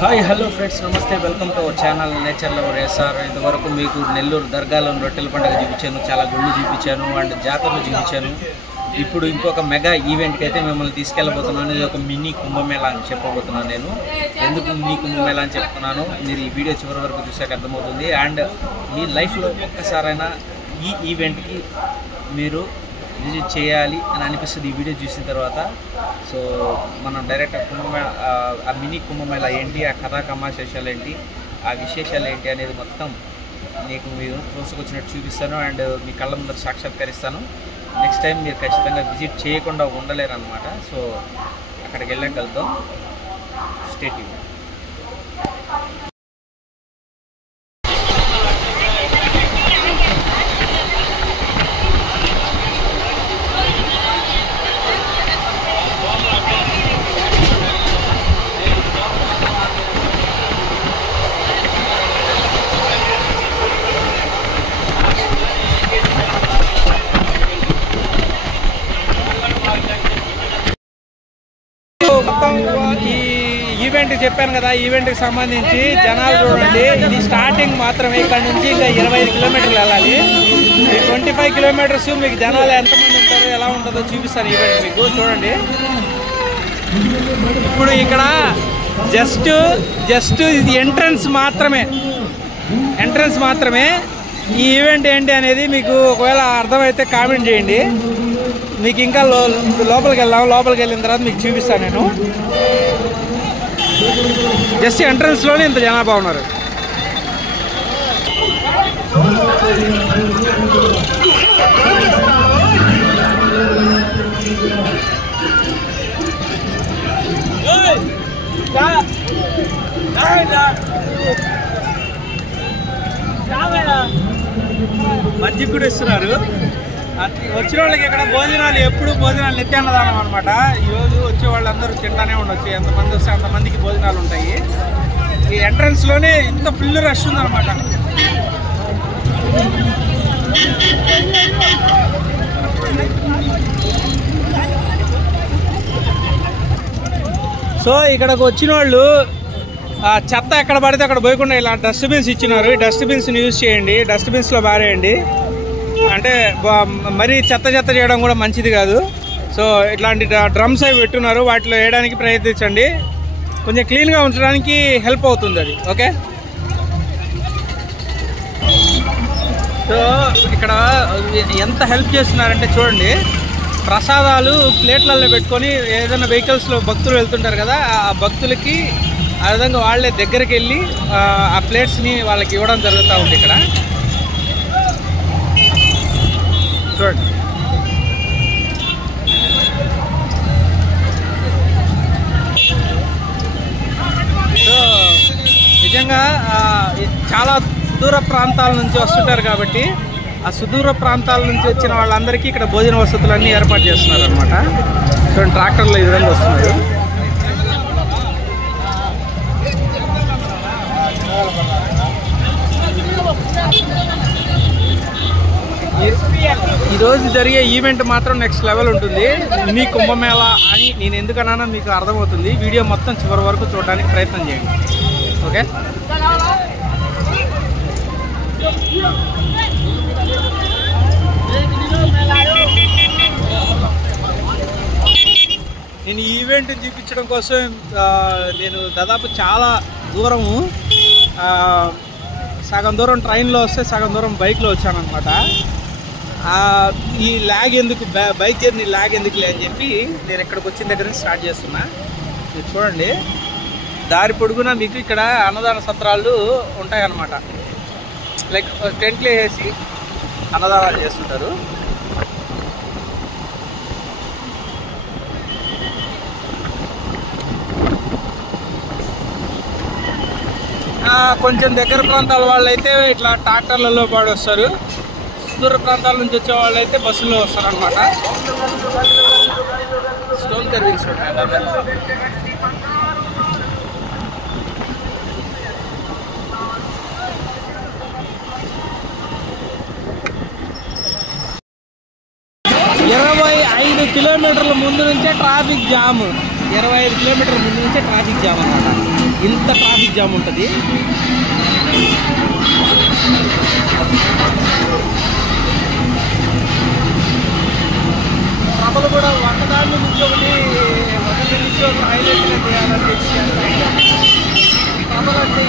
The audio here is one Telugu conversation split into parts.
హాయ్ హలో ఫ్రెండ్స్, నమస్తే. Welcome to our channel nature lover SR. ఇంతవరకు మీకు నెల్లూరు దర్గాలో రొట్టెల పండుగ చూపించాను, చాలా గుళ్ళు చూపించాను అండ్ జాతరలు చూపించాను. ఇప్పుడు ఇంకొక మెగా ఈవెంట్కి అయితే మిమ్మల్ని తీసుకెళ్ళబోతున్నాను. ఇది ఒక మినీ కుంభమేళా అని చెప్పబోతున్నాను. నేను ఎందుకు మినీ కుంభమేళా అని చెప్తున్నాను మీరు ఈ వీడియో చివరి వరకు చూసాక అర్థమవుతుంది. అండ్ మీ లైఫ్లో ఒక్కసారైనా ఈ ఈవెంట్కి మీరు విజిట్ చేయాలి అని అనిపిస్తుంది ఈ వీడియో చూసిన తర్వాత. సో మనం డైరెక్ట్ ఆ మినీ కుంభమేళా ఏంటి, ఆ కథా కమాశేషాలు ఏంటి, ఆ విశేషాలు ఏంటి అనేది మొత్తం మీకు మీరు చూసుకొచ్చినట్టు చూపిస్తాను అండ్ మీ కళ్ళ ముందర సాక్షాత్కరిస్తాను. నెక్స్ట్ టైం మీరు ఖచ్చితంగా విజిట్ చేయకుండా ఉండలేరు అనమాట. సో అక్కడికి వెళ్ళాక వెళ్తాం. Stay tune. మొత్తం ఈ ఈవెంట్ చెప్పాను కదా, ఈవెంట్కి సంబంధించి జనాలు చూడండి. ఇది స్టార్టింగ్ మాత్రమే, ఇక్కడ నుంచి ఇంకా 25 కిలోమీటర్లు వెళ్ళాలి. ఈ 25 కిలోమీటర్స్ మీకు జనాలు ఎంతమంది ఉంటారో ఎలా ఉంటుందో చూపిస్తాను ఈవెంట్ మీకు. చూడండి, ఇప్పుడు ఇక్కడ జస్ట్ ఇది ఎంట్రన్స్ మాత్రమే. ఈ ఈవెంట్ ఏంటి అనేది మీకు ఒకవేళ అర్థమైతే కామెంట్ చేయండి. మీకు ఇంకా లోపలికి వెళ్ళిన తర్వాత మీకు చూపిస్తాను నేను. జస్ట్ ఎంట్రన్స్లోనే ఇంత జనాభా ఉన్నారు. మజ్జిగ కూడా ఇస్తున్నారు. వచ్చిన వాళ్ళకి ఇక్కడ భోజనాలు ఎప్పుడు నిత్యాన్నదానం అనమాట. ఈరోజు వచ్చే వాళ్ళందరూ తింటానే ఉండొచ్చు, ఎంతమంది వస్తే అంతమందికి భోజనాలు ఉంటాయి. ఈ ఎంట్రన్స్లోనే ఇంత ఫుల్ రష్ ఉందన్నమాట. సో ఇక్కడికి వచ్చిన వాళ్ళు చెత్త ఎక్కడ పడితే అక్కడ పోయకుండా ఇలా డస్ట్బిన్స్ ఇచ్చినారు. ఈ డస్ట్బిన్స్ని యూజ్ చేయండి, డస్ట్బిన్స్లో బారేయండి. అంటే మరీ చెత్త చేయడం కూడా మంచిది కాదు. సో ఇట్లాంటి డ్రమ్స్ అవి పెట్టున్నారు, వాటిలో వేయడానికి ప్రయత్నించండి. కొంచెం క్లీన్గా ఉంచడానికి హెల్ప్ అవుతుంది అది. ఓకే, సో ఇక్కడ ఎంత హెల్ప్ చేస్తున్నారంటే చూడండి, ప్రసాదాలు ప్లేట్లలో పెట్టుకొని ఏదైనా వెహికల్స్లో భక్తులు వెళ్తుంటారు కదా, ఆ భక్తులకి ఆ విధంగా వాళ్ళే దగ్గరికి వెళ్ళి ఆ ప్లేట్స్ని వాళ్ళకి ఇవ్వడం జరుగుతూ ఉంది ఇక్కడ. చూడండి, సో నిజంగా చాలా సుదూర ప్రాంతాల నుంచి వస్తుంటారు కాబట్టి ఆ సుదూర ప్రాంతాల నుంచి వచ్చిన వాళ్ళందరికీ ఇక్కడ భోజన వసతులన్నీ ఏర్పాటు చేస్తున్నారు అనమాట. చూడండి, ట్రాక్టర్లో ఈ విధంగా వస్తున్నారు. ఈరోజు జరిగే ఈవెంట్ మాత్రం నెక్స్ట్ లెవెల్ ఉంటుంది. మినీ కుంభమేళా అని నేను ఎందుకన్నానో మీకు అర్థమవుతుంది. వీడియో మొత్తం చివరి వరకు చూడడానికి ప్రయత్నం చేయండి. ఓకే, నేను ఈ ఈవెంట్ చూపించడం కోసం నేను దాదాపు చాలా దూరము, సగం దూరం ట్రైన్లో వస్తే సగం దూరం బైక్లో వచ్చానమాట. ఈ ల్యాగ్ ఎందుకు, బైక్ జర్నీ ల్యాగ్ ఎందుకులే అని చెప్పి నేను ఇక్కడికి వచ్చిన దగ్గర నుంచి స్టార్ట్ చేస్తున్నా. మీరు చూడండి, దారి పొడుగునా మీకు ఇక్కడ అన్నదాన సత్రాలు ఉంటాయన్నమాట. లైక్ టెంట్లు వేసి అన్నదానాలు చేస్తుంటారు. కొంచెం దగ్గర ప్రాంతాల వాళ్ళు అయితే ఇట్లా ట్రాక్టర్లలో పాడు వస్తారు. దూర ప్రాంతాల నుంచి వచ్చే వాళ్ళు అయితే బస్సులో వస్తారు అనమాట. స్టోన్ కర్వింగ్స్ ఉంటాయి. కిలోమీటర్ల ముందు నుంచే ట్రాఫిక్ జామ్, 25 కిలోమీటర్ల ముందు నుంచే ట్రాఫిక్ జామ్ అన్నమాట. ఇంత ట్రాఫిక్ జామ్ ఉంటుంది. సభలు కూడా ఒకదాని నుంచి ఒకటి హైలైట్గా చేయాలని చెప్పి సభలు అంటే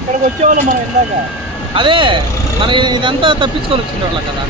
ఇక్కడికి వచ్చేవాళ్ళం మనం ఇందాక. అదే మనకి ఇదంతా తప్పించుకొని వచ్చింది వాళ్ళ కదా.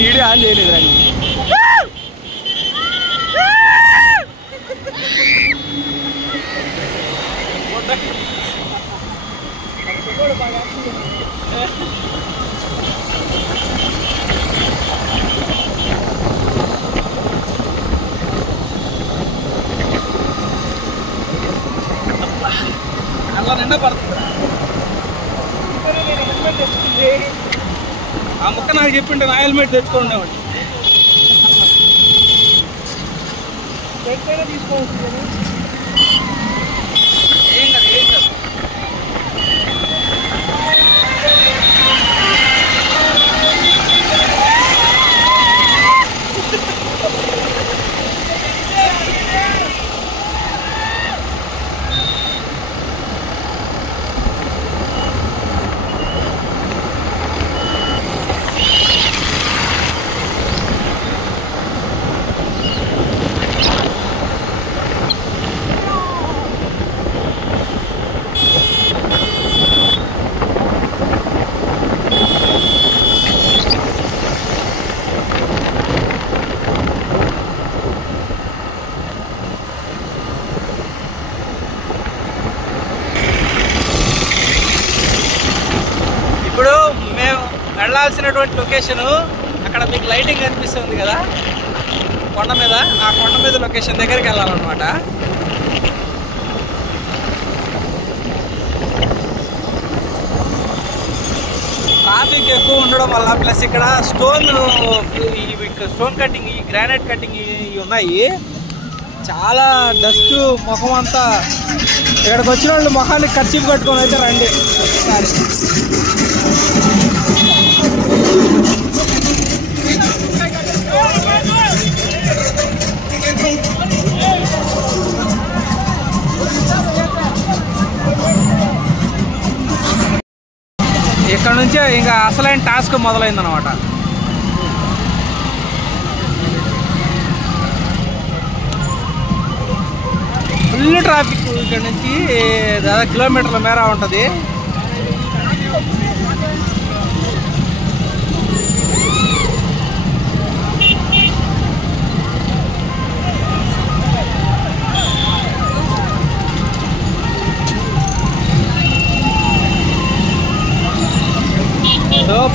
వీడియో ఆన్ చేయలేదు రండి. అలా నిండా పడుతుంది. ఆ ముక్క నాకు చెప్పింటే నా హెల్మెట్ తెచ్చుకోండి. తీసుకోవచ్చు ఏం కాదు ఏం కాదు. ఇప్పుడు మేము వెళ్ళాల్సినటువంటి లొకేషను అక్కడ మీకు లైటింగ్ కనిపిస్తుంది కదా కొండ మీద, ఆ కొండ మీద లొకేషన్ దగ్గరికి వెళ్ళాలన్నమాట. ట్రాఫిక్ ఎక్కువ ఉండడం వల్ల ప్లస్ ఇక్కడ స్టోన్ కటింగ్, ఈ గ్రానైట్ కటింగ్ ఇవి ఉన్నాయి. చాలా డస్ట్, ముఖం అంతా. ఇక్కడికి వచ్చిన వాళ్ళు ముఖానికి ఖర్చు కట్టుకొని అయితే రండి ఒకసారి. ఇక్కడ నుంచే ఇంకా అసలైన టాస్క్ మొదలైందనమాట. ఫుల్ ట్రాఫిక్ ఇక్కడ నుంచి దాదాపు కిలోమీటర్ల మేర ఉంటుంది.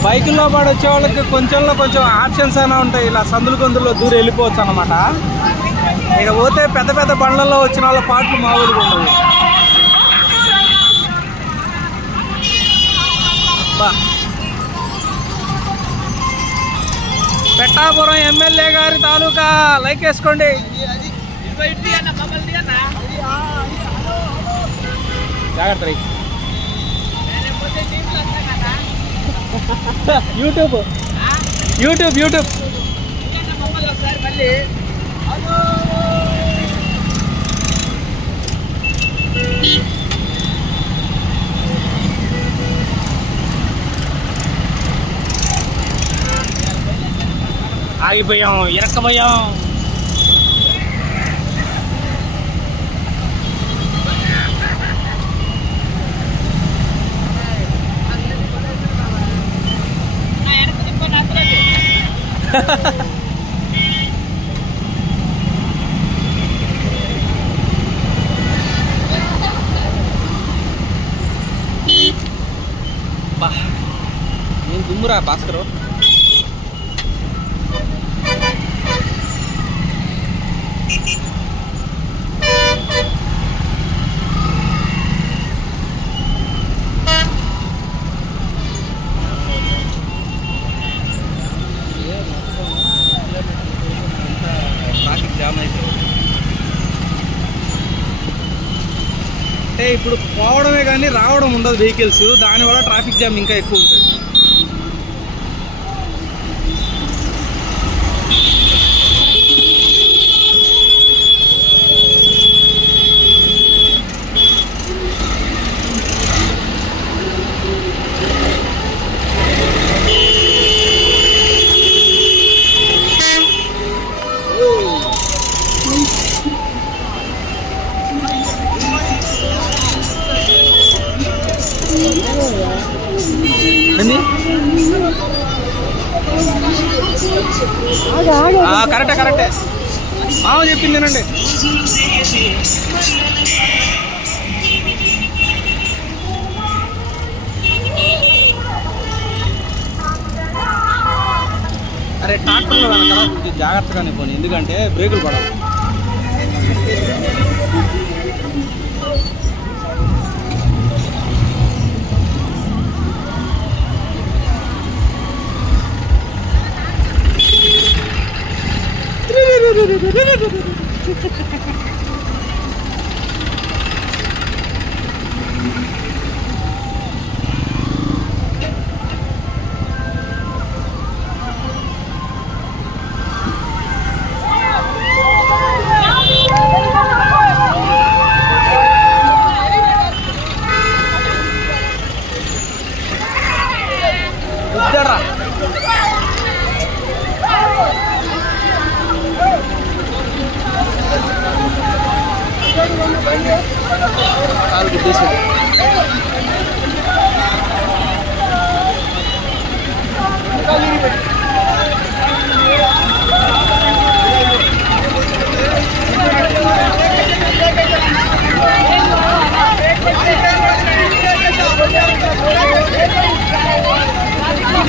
బైకుల్లో పాటు వచ్చే వాళ్ళకి కొంచెం ఆప్షన్స్ అయినా ఉంటాయి. ఇలా సందులు కొందుల్లో దూరం వెళ్ళిపోవచ్చు అన్నమాట. ఇక పోతే పెద్ద పెద్ద బండ్లలో వచ్చిన వాళ్ళ పాటలు మామూలుగా ఉండవు. పెట్టాపురం ఎమ్మెల్యే గారి తాలూకా లైక్ వేసుకోండి. జాగ్రత్త యూట్యూబ్ ఆగిపోయాం, ఇరక్కబోయాం. బా నేను దుమ్మురా భాస్కరు. ట్రాఫిక్ జామ్ అయిపోయింది. అంటే ఇప్పుడు పోవడమే కానీ రావడం ఉండదు వెహికల్స్, దానివల్ల ట్రాఫిక్ జామ్ ఇంకా ఎక్కువ ఉంటుంది. కరెక్టే మామ చెప్పింది తినండి. అరే ట్రాక్టర్లో కదా జాగ్రత్తగానే పోనీ, ఎందుకంటే బ్రేకులు పడాలి.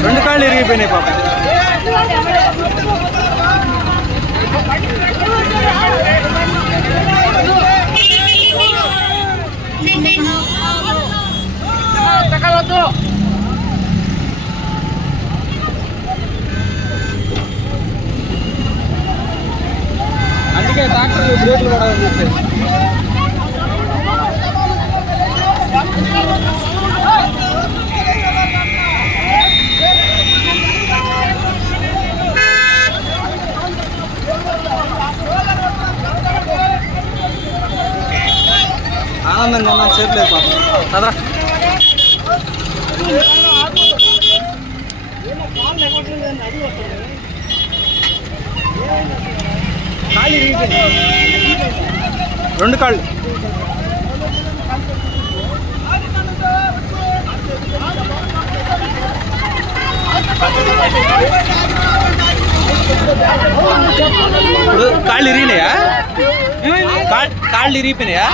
రెండు కాళ్ళు ఇరిగిపోయినాయి పాప. అందుకే ట్రాక్టర్ బ్రేకులు కూడా చూస్తే ఆనందంగా ఉన్నాను. సేపు లేదు పాపం కదరా. కాళ్ళు రెండు కాళ్ళు ఇప్పుడు కాళ్ళు ఇరిగినాయా? కాళ్ళు ఇరిగిపోయినాయా?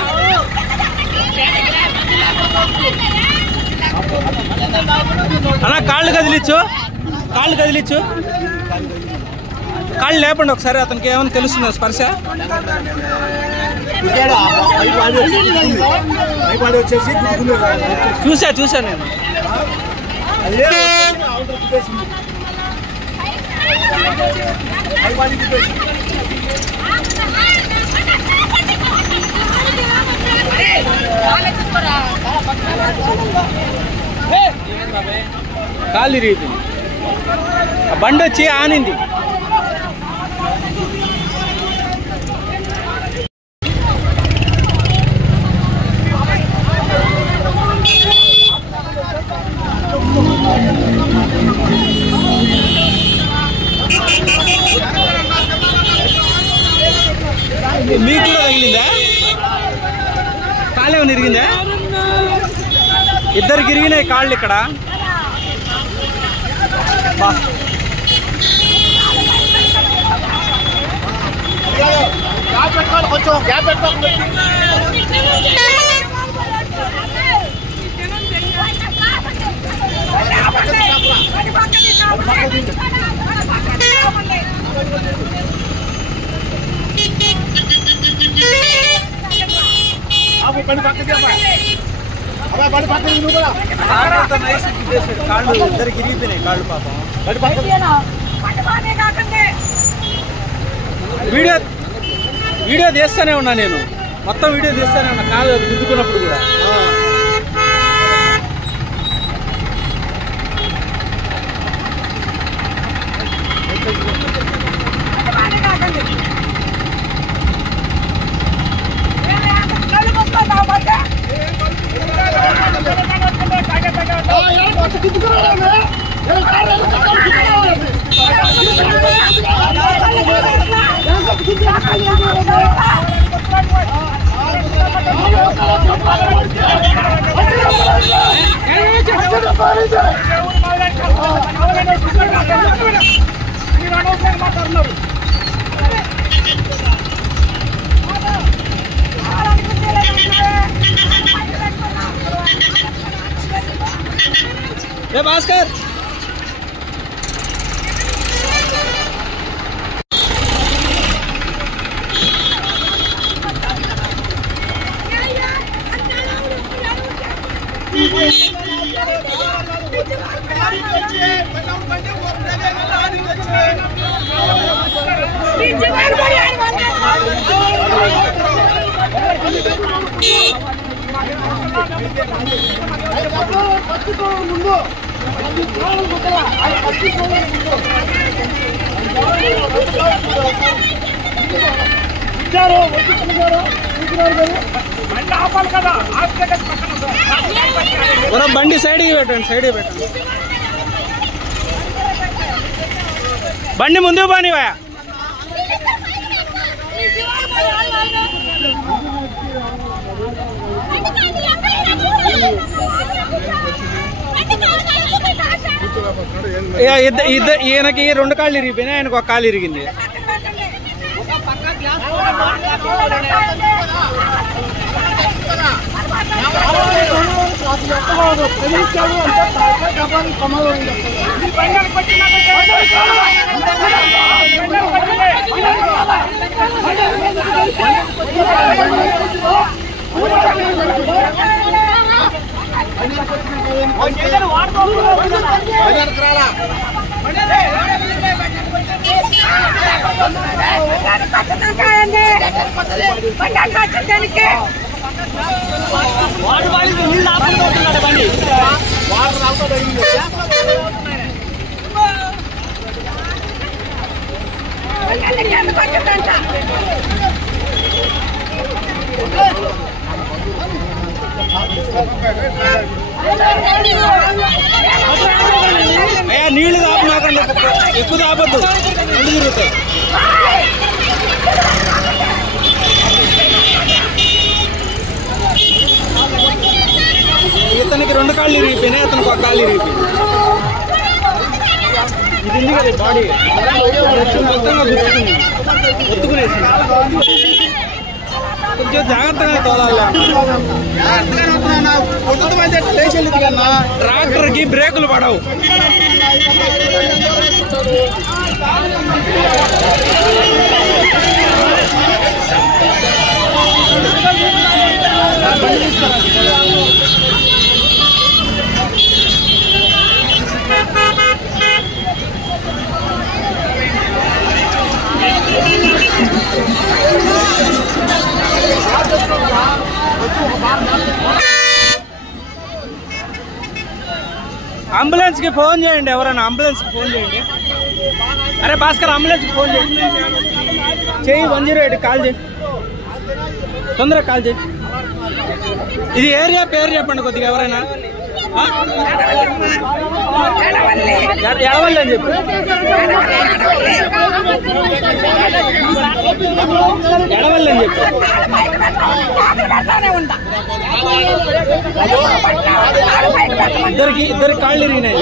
అన్నా కాళ్ళు కదిలిచ్చు, కాళ్ళు కదిలిచ్చు, కాళ్ళు లేపండి ఒకసారి. అతనికి ఏమైనా తెలుస్తుందా స్పర్శ? చూసా నేను. కాలు ఇరిగిపోయింది. ఆ బండి వచ్చి ఆనింది. మీకు కూడా తగిలిందా? కాళ్ళు ఏమైనా ఇరిగిందా? ఇద్దరికి ఇరిగినాయి కాళ్ళు ఇక్కడ. కొంచెం గ్యాప్ పెట్టుకోండి. కాళ్ళు ఇద్దరికి ఇరిగిపోయినాయి కాళ్ళు పాపం. వీడియో తీస్తానే ఉన్నా నేను, మొత్తం వీడియో తీస్తానే ఉన్నా కాళ్ళు గుద్దుకున్నప్పుడు కూడా. ఏ భాస్కర్ బండి సైడ్కి పెట్టండి, బండి ముందుకు పోనివా. ఈయనకి 2 కాళ్ళు ఇరిగిపోయినాయి, ఆయనకు 1 కాలు ఇరిగింది. నీళ్లు తాపమాకండి, ఎక్కువ తాపద్దు, నీళ్ళు తిరుగుతాయి. ఇతనికి 2 కాళ్ళు ఇరిగిపోయినాయి, అతనికి 1 కాలు ఇరిగిపోయింది. ఇది ఉంది కదా బాడీ మొత్తంగా గుర్తుకునేసింది. కొంచెం జాగ్రత్తగా తోలాలి. ట్రాక్టర్కి బ్రేకులు పడవు. అంబులెన్స్ కి ఫోన్ చేయండి, ఎవరైనా అంబులెన్స్ కి ఫోన్ చేయండి. అరే భాస్కర్, అంబులెన్స్ కి ఫోన్ చేయండి. 108 కాల్ చేయి, తొందరగా కాల్ చేయి. ఇది ఏరియా పేరు చెప్పండి కొద్దిగా ఎవరైనా. ఎడవల్లి అని చెప్పు, ఎడవల్లి అని చెప్పు. ఇద్దరికి కాళ్ళు ఇరిగినాయి.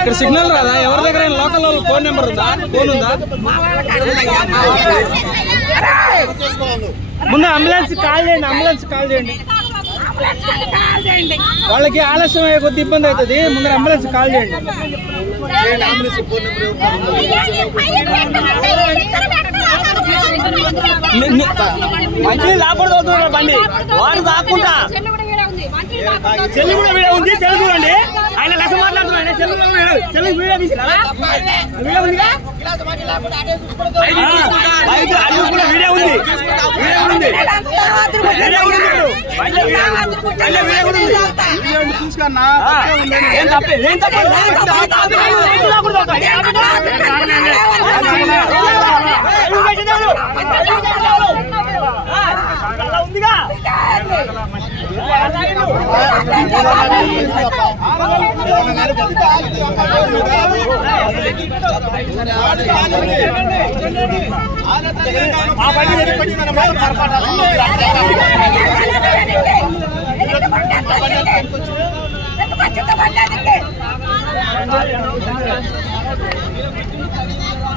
ఇక్కడ సిగ్నల్ రాదా? ఎవరి దగ్గర లోకల్ వాళ్ళ ఫోన్ నెంబర్ ఉందా? ఫోన్ ఉందా? ముందు అంబులెన్స్ కాల్ చేయండి, అంబులెన్స్ కాల్ చేయండి. వాళ్ళకి ఆలస్యం అయ్యే కొద్ది ఇబ్బంది అవుతుంది. ముందు అంబులెన్స్ కాల్ చేయండి. మంచి లాపడదు బండి వాడు దాక్కుంటా. చెల్లి కూడా వీడియో ఉంది, చెల్లి చూడండి. ఆయన లెక్క మాట్లాడుతున్నాడు. చెల్లి వీడియో తీసినా వీడియో ఉందిగా, వీడియో ఉంది, చూసుకున్నా. ఏం తప్పలేదు, ఏం ఉందిగా.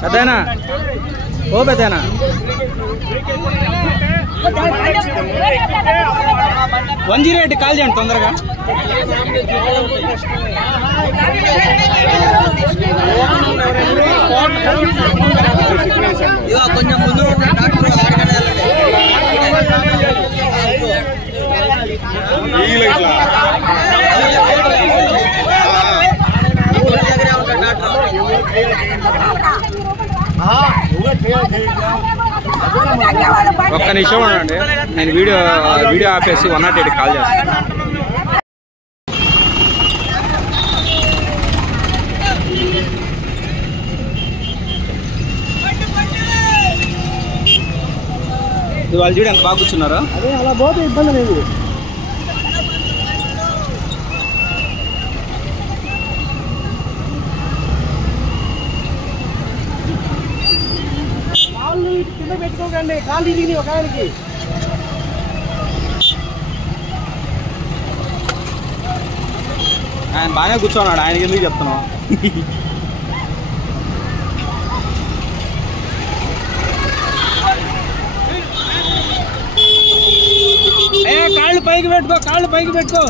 పెద్దనా, ఓ పెద్దనా, 108 కాల్ చేయండి తొందరగా. కొంచెం ముందు ఒక్క నిమిషం ఉండండి, నేను వీడియో ఆపేసి 108 కాల్ చేస్తాను. వాళ్ళు చూడు ఎంత బాగా కూర్చున్నారో. అదే అలా పోతే ఇబ్బంది లేదు. కాళ్ళు కింద పెట్టుకోకండి, కాళ్ళు ఇరిగినాయి ఒక ఆయనకి. ఆయన బాగానే కూర్చోన్నాడు, ఆయనకి ఎందుకు చెప్తున్నావు? కాళ్ళు పైకి పెట్టుకో, కాళ్ళు పైకి పెట్టుకో.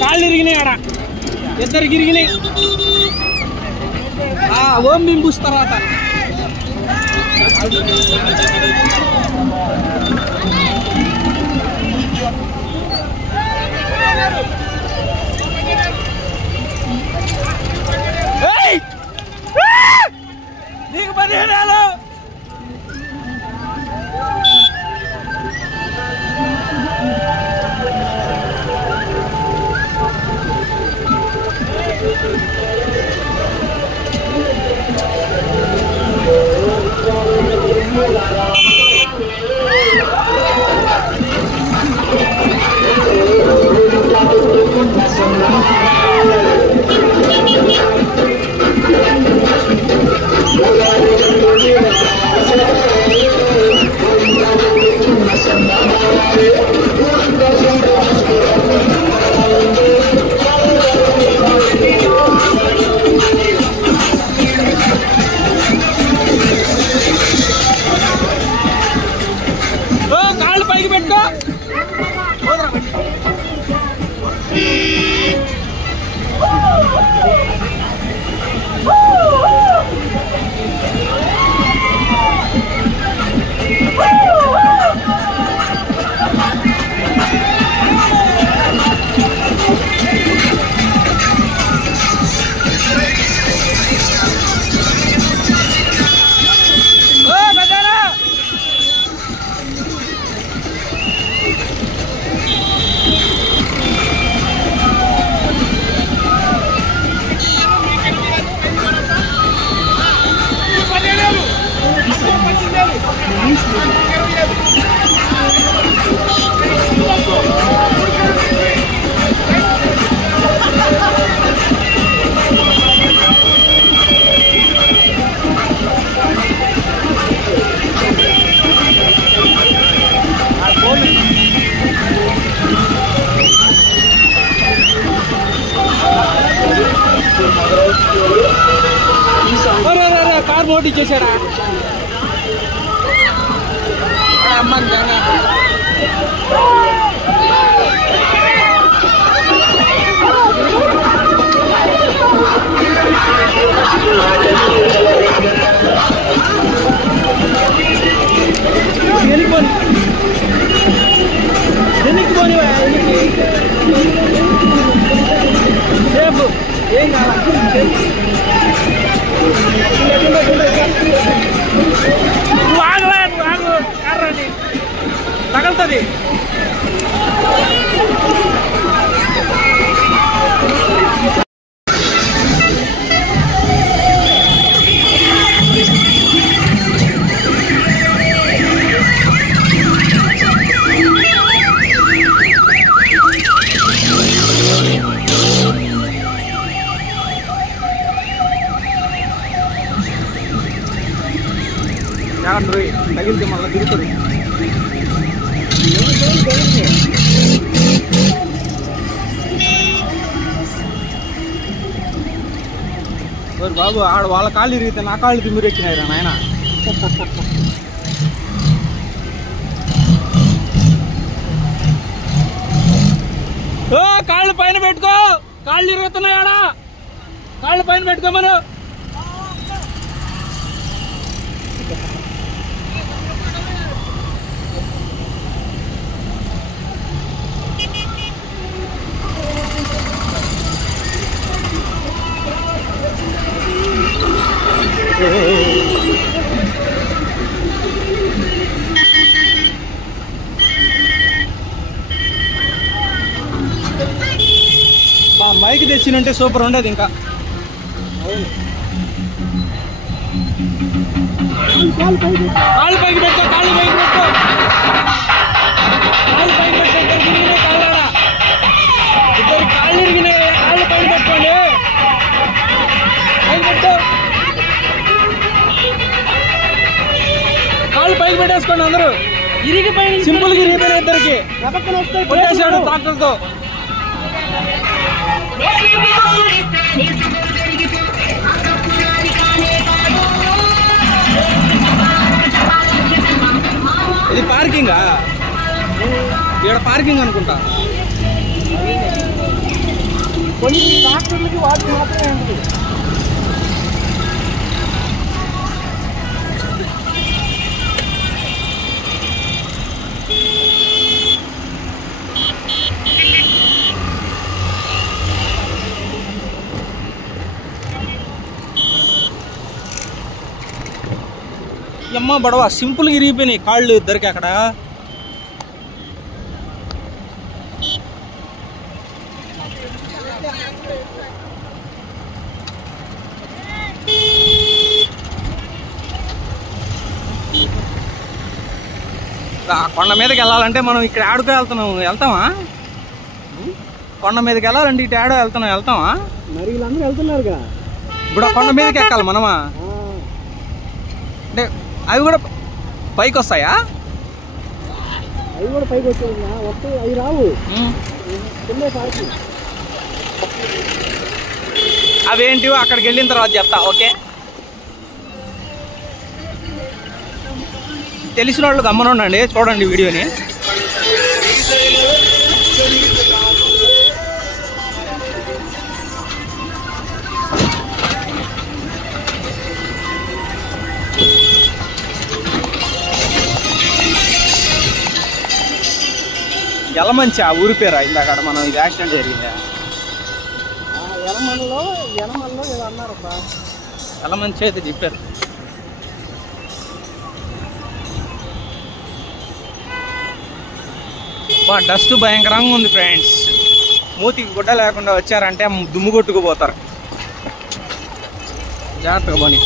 కాళ్ళు ఇరిగినాయి, ఆడ ఇద్దరికి ఇరిగినాయి. ఓం బింబుస్ తర్వాత నీకు 15 ఏళ్ళు. కార్ మోటీ చేశాడా అమ్మ ఎన్నికి పోనీ సేఫ్ ఏం కావాలి నువ్వు ఆగలే నువ్వు ఆగు కర్రని తగలుతుంది తగిలితే మళ్ళీ తిరుగుతుంది బాబు ఆడ వాళ్ళ కాళ్ళు ఇరిగితే నా కాళ్ళు తిమ్మిరి ఎక్కినాయిరా నాయన కాళ్ళు పైన పెట్టుకో కాళ్ళు ఇరుగుతున్నాయి ఆడ కాళ్ళు పైన పెట్టుకో మనం మైక్ తెచ్చినంటే సూపర్ ఉండేది ఇంకా కాళ్ళు పైకి పెట్టుకో కాళ్ళు పైకి పెట్టుకో కాళ్ళు పైకి పెట్టుకో కాళ్ళాడా ఇద్దరు కాళ్ళు ఇరిగినాయి కాళ్ళు పైకి పెట్టుకోండి పైకి పెట్టు కాళ్ళు పైకి పెట్టేసుకోండి అందరూ ఇరిగిపోయి సింపుల్ గా ఇరిగిపోయిన ఇద్దరికి కొట్టేసాడు ట్రాక్టర్తో ఇది పార్కింగా ఇక్కడ పార్కింగ్ అనుకుంటా కొన్ని ట్రాక్టర్లకి వాటికి మాత్రమే ఉంటుంది అమ్మ బడవా సింపుల్గా ఇరిగిపోయినాయి కాళ్ళు ఇద్దరికి అక్కడ కొండ మీదకి వెళ్ళాలంటే మనం ఇక్కడ ఆడుకో వెళ్తామా కొండ మీదకి వెళ్ళాలంటే ఇటు ఆడో వెళ్తామా మరి వీళ్ళందరూ వెళ్తున్నారుగా ఇప్పుడు ఆ కొండ మీదకి ఎక్కాలి మనమా అంటే అవి కూడా పైకి వస్తాయా అవి కూడా పైకి వస్తాయి అవి రావు అవేంటివో అక్కడికి వెళ్ళిన తర్వాత చెప్తా ఓకే తెలిసిన వాళ్ళు గమ్మనుండండి చూడండి వీడియోని ఎలమంచి ఆ ఊరి పేరా ఇందాక మనం ఇది యాక్సిడెంట్ జరిగిందా? ఎనమల్లో ఏదో అన్నారబ్బా. ఎలమంచి అయితే చెప్పారు. డస్ట్ భయంకరంగా ఉంది ఫ్రెండ్స్. మూతికి గుడ్డ లేకుండా వచ్చారంటే దుమ్ము కొట్టుకుపోతారు. జాగ్రత్తగా పోనీ.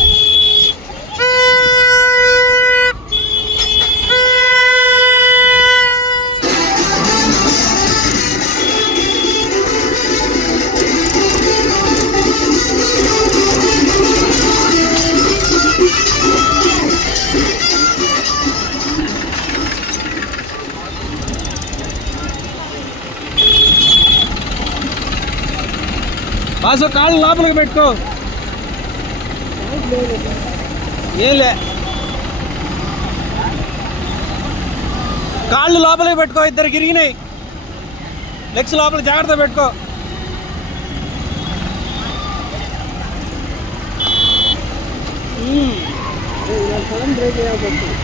బాసు కాళ్ళు లోపలికి పెట్టుకో. ఏలే కాళ్ళు లోపలికి పెట్టుకో. ఇద్దరికి ఇరిగినాయి. లెగ్స్ లోపల జాగ్రత్త పెట్టుకో. సడన్ బ్రేక్ వేయాల్సి వస్తుంది.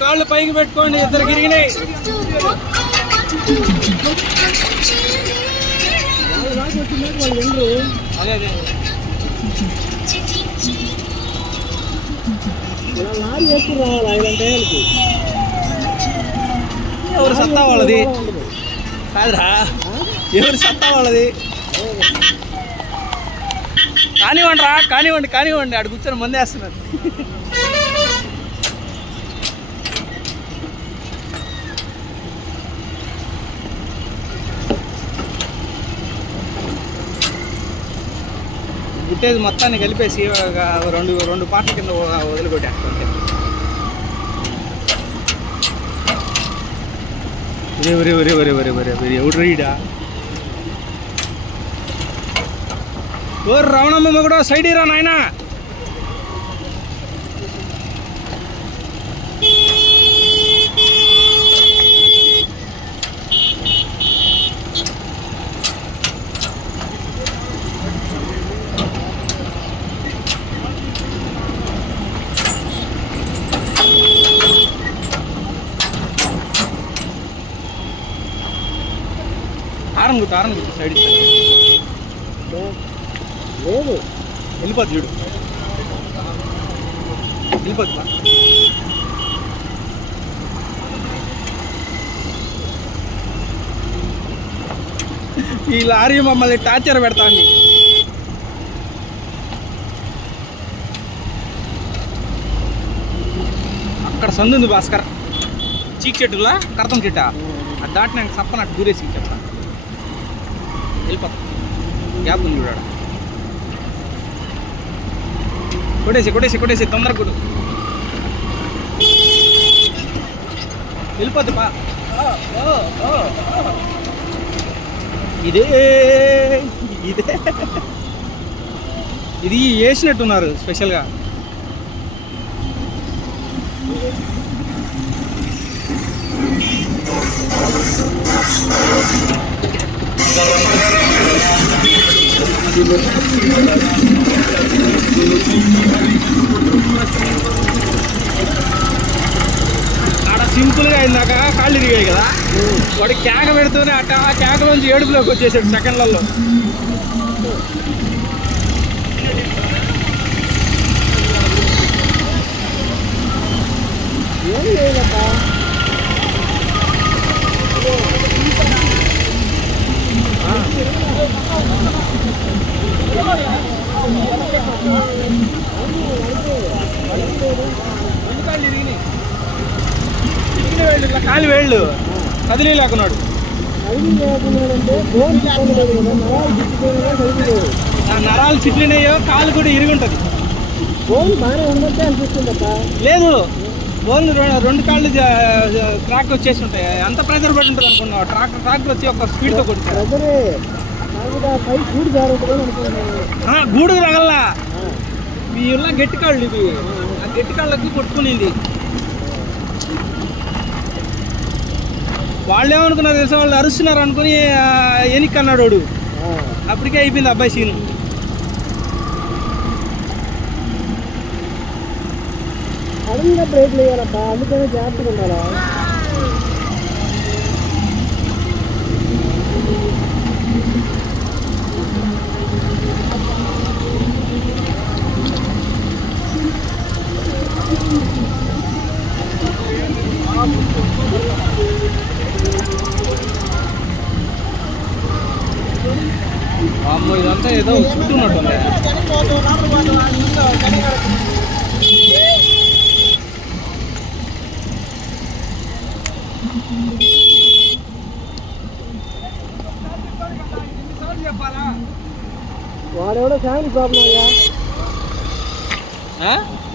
కాళ్ళు పైకి పెట్టుకోండి. ఇద్దరికి ఇరిగినాయి. అదే అదే లారీ వేసుకుని రావాలి 5 గంటలకి. ఎవరు సత్తా వాళ్ళది కాదురా, ఎవరు సత్తా వాళ్ళది. కానివ్వండి రా, కానివ్వండి. అక్కడ కూర్చొని మందేస్తున్నారు. గుట్టేది మొత్తాన్ని కలిపేసి రెండు పాటల కింద వదిలిపెట్టేస్తుంటే ఎవడు రీడా. ఓరు రావణమ్మ కూడా సైడ్ ఇరా నాయనా. తారన్ గుర్తు సైడ్ లేదు వెళ్ళిపోద్ది చూడు. వెళ్ళిపోద్ది. ఈ లారీ మమ్మల్ని టార్చర్ పెడతాండి. అక్కడ సందుంది భాస్కర్. చీక్ చెట్టులా కర్తం చెట్ట అది దాటి నాకు సప్పనట్టు దూరేసి చెప్తా. వెళ్ళిపోతా. గ్యాప్ ఉంది చూడాడు. కొట్టేసి తొందరగా కొడు. వెళ్ళిపోద్ది బా. ఇదే ఇది వేసినట్టున్నారు స్పెషల్గా. ఆడ సింపుల్గా ఇందాక కాళ్ళు ఇరిగాయి కదా, వాడు కేక పెడుతూనే అట్ట ఆ కేకలోంచి ఏడుపులోకి వచ్చేసాడు సెకండ్లలో. ఇట్లా కాలి వేళ్ళు కదిలీ లేకున్నాడు. కదిలి లేకున్నాడంటే బోన్ ఇబ్బంది లేదు కదా, నరాలు దిక్కుపోయినా కదిలేదు. నరాలు చిట్లినాయో కాలు కూడా ఇరుగుంటది. బోన్ బాగానే ఉన్నట్టే అనిపిస్తుంది అక్క. లేదు బోన్ రెండు కాళ్ళు ట్రాక్ వచ్చేసి ఉంటాయి. అంత ప్రెజర్ పడి ఉంటుంది అనుకున్నావు. ట్రాక్టర్ వచ్చి ఒక స్పీడ్తో కొడుతుంది. ప్రెజరే కాకుండా పై గూడు జారుంటుందని అనుకుంటున్నాను. గూడు తగల్లా, ఈ ఉన్న గట్టి కాళ్ళు ఇవి, ఆ గట్టి కాళ్ళకి కొట్టుకునింది. వాళ్ళు ఏమనుకున్నారు తెలుసా, వాళ్ళు అరుస్తున్నారు అనుకుని ఎనిక్ అన్నాడు వాడు. అప్పటికే అయిపోయింది అబ్బాయి సీను. సడన్గా బ్రేక్లు వేయాలబ్బా, అందుకనే జాగ్రత్తగా ఉండాలా. అమ్మో ఇదంతా ఏదో చుట్టూన్నట్టు ఉంది. వాడెవడో ఫ్యామిలీ ప్రాబ్లం అయ్యా,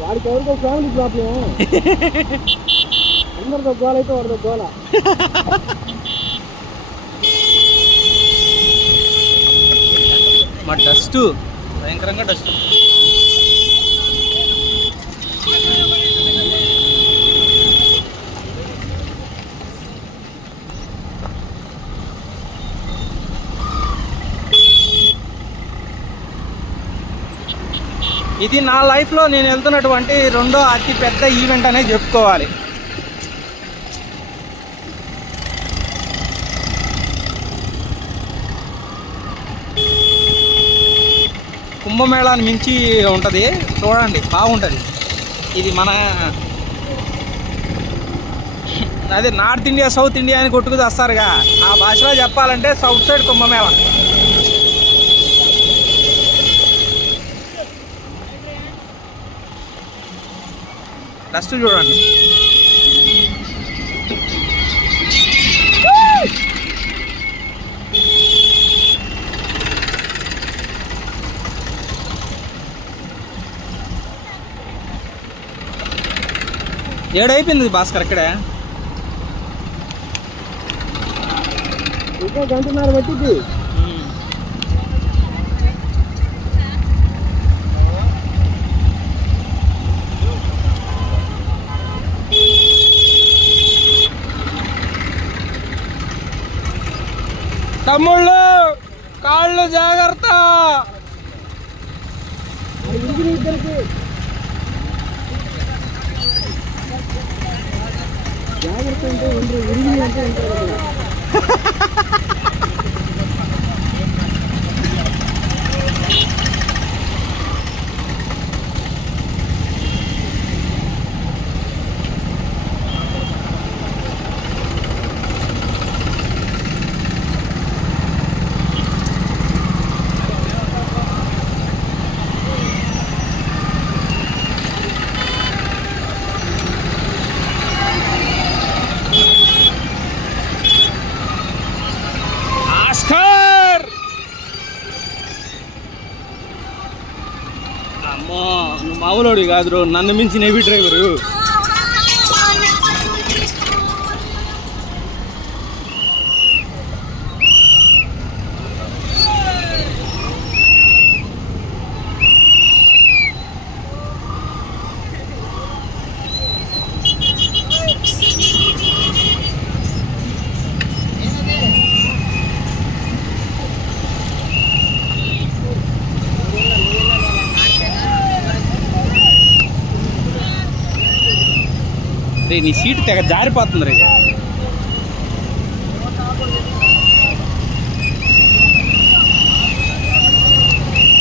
వాడికి ఎవరికో ఫ్యామిలీ ప్రాబ్లం. అందరితో గోల అయితే వాడితో గోల. మా డస్ట్ భయంకరంగా డస్ట్. ఇది నా లైఫ్లో నేను వెళ్తున్నటువంటి రెండో అతి పెద్ద ఈవెంట్ అనేది చెప్పుకోవాలి. కుంభమేళాన్ని మించి ఉంటుంది, చూడండి బాగుంటుంది. ఇది మన అదే నార్త్ ఇండియా సౌత్ ఇండియా అని కొట్టుకు తెస్తారుగా, ఆ భాషలో చెప్పాలంటే సౌత్ సైడ్ కుంభమేళ. డస్ట్ చూడండి. ఏడైపోయింది భాస్కర్ ఇక్కడే. ఇంకా గంటన్నర పట్టింది. తమ్ముళ్ళు కాళ్ళు జాగ్రత్త. ఇద్దరికి జాగ్రత్త అంటే ఇరిగి అంటే ఉంటారు. అమ్మో నువ్వు మామూలుడి కాదు, నన్ను మించి నేవీ డ్రైవరు. నీ సీటు తెగ జారిపోతుంది రే.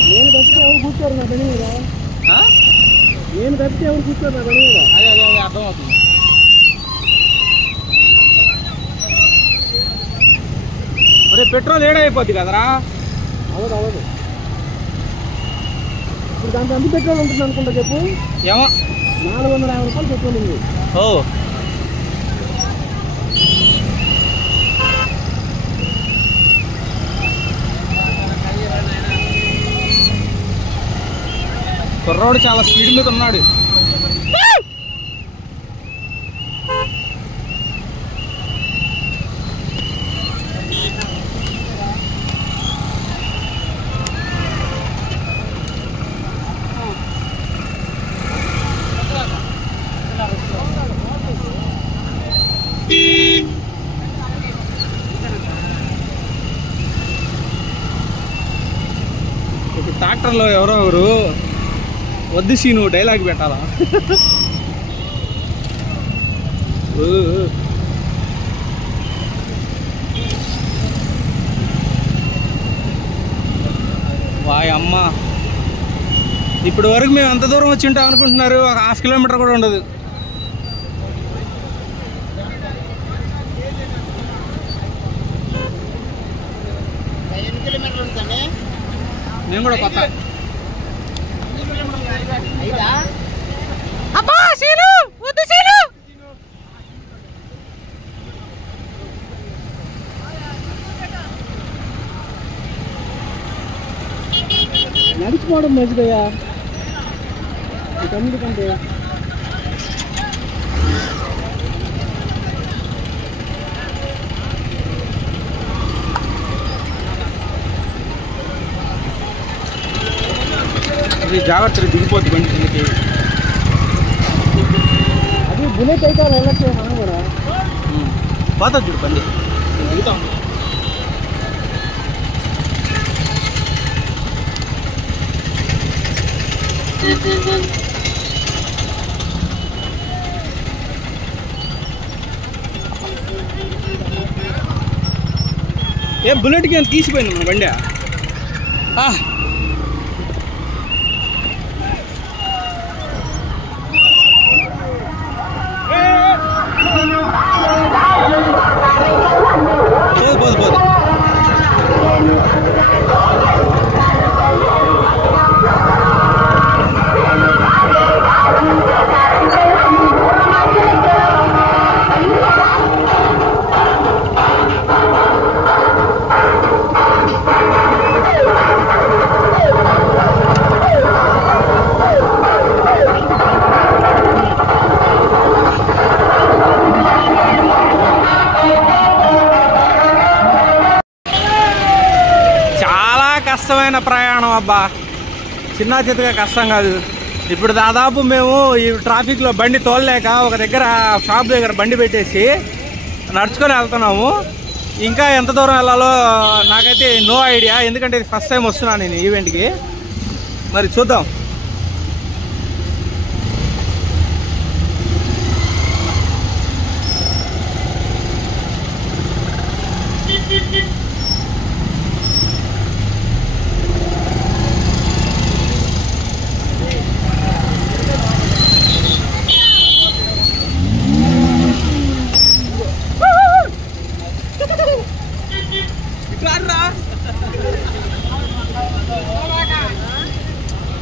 నేను తప్పితే ఎవరు కూర్చోరు నా పని మీద. నేను తప్పితే ఎవరు కూర్చోరు నా పని మీద. అదే అదే అదే అర్థమవుతుంది. మరి పెట్రోల్ ఏడైపోద్ది కదరా. అవదు అవదు. ఇప్పుడు దాంట్లో ఎంత పెట్రోల్ ఉంటుంది అనుకుంటా చెప్పు. ఏమో 450 రూపాయలు పెట్రోల్ ఉంది. ఓ కుర్రోడు చాలా స్పీడ్ మీద ఉన్నాడు. ట్రాక్టర్లో ఎవరెవరు వద్దు సీను డైలాగ్ పెట్టాలా? వాయ్ అమ్మ, ఇప్పటి వరకు మేము ఎంత దూరం వచ్చి ఉంటాం అనుకుంటున్నారు? ఒక 1/2 కిలోమీటర్ కూడా ఉండదు. నేను కూడా కొత్త. అబ్బా సీను వద్దు సీను. నడిచిపోవడం మంచిదయ్యా ఎందుకంటే జాగ్రత్తగా దిగిపోద్ది బండి కిందకి. అది బుల్లెట్ అయితే వెళ్ళట్లేదు మనం కూడా పోతుంది చూడు బండి, దిగుతాం. ఏ బుల్లెట్కి ఎంత తీసిపోయింది మన బండి? పోదు కష్టమైన ప్రయాణం అబ్బా, చిన్న చితగా కష్టం కాదు. ఇప్పుడు దాదాపు మేము ఈ ట్రాఫిక్లో బండి తోలలేక ఒక దగ్గర షాప్ దగ్గర బండి పెట్టేసి నడుచుకొని వెళ్తున్నాము. ఇంకా ఎంత దూరం వెళ్ళాలో నాకైతే నో ఐడియా, ఎందుకంటే ఇది ఫస్ట్ టైం వస్తున్నాను నేను ఈవెంట్కి. మరి చూద్దాం.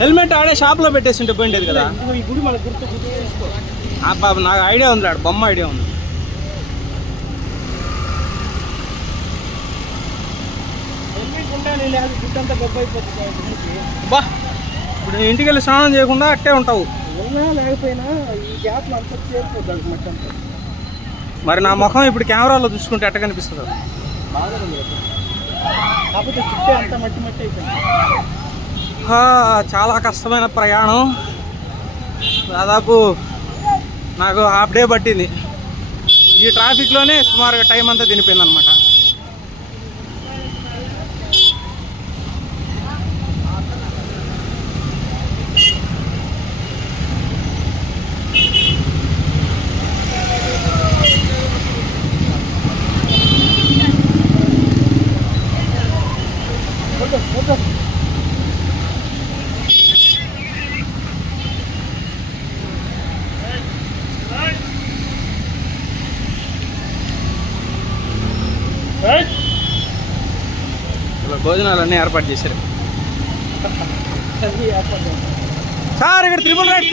హెల్మెట్ ఆడే షాప్లో పెట్టేసి ఉంటే పోయిండేది కదా. ఈ గుడి మనకు గుర్తు చేసుకో. బాబు నాకు ఐడియా ఉంది, ఆడు బొమ్మ ఐడియా ఉంది. హెల్మెట్ ఉంటాను లేదు, గుడ్డు అంతా గొప్ప అయిపోతుంది. బా ఇప్పుడు ఇంటికి వెళ్ళి స్నానం చేయకుండా అట్టే ఉంటావు. ఉన్నా లేకపోయినా ఈ గ్యాప్లో అంతా చేరిపోద్ది మట్టి అంతా. మరి నా ముఖం ఇప్పుడు కెమెరాలో చూసుకుంటే ఎట్ట కనిపిస్తుంది? బాగా ఉంది కాకపోతే చుట్టే అంతా మట్టి మట్టి అయిపోయింది. చాలా కష్టమైన ప్రయాణం. దాదాపు నాకు హాఫ్ డే పట్టింది. ఈ ట్రాఫిక్లోనే సుమారుగా టైం అంతా తినిపోయింది అనమాట. భోజనాలన్నీ ఏర్పాటు చేశారు సార్. ఇక్కడ త్రిబుల్ రైట్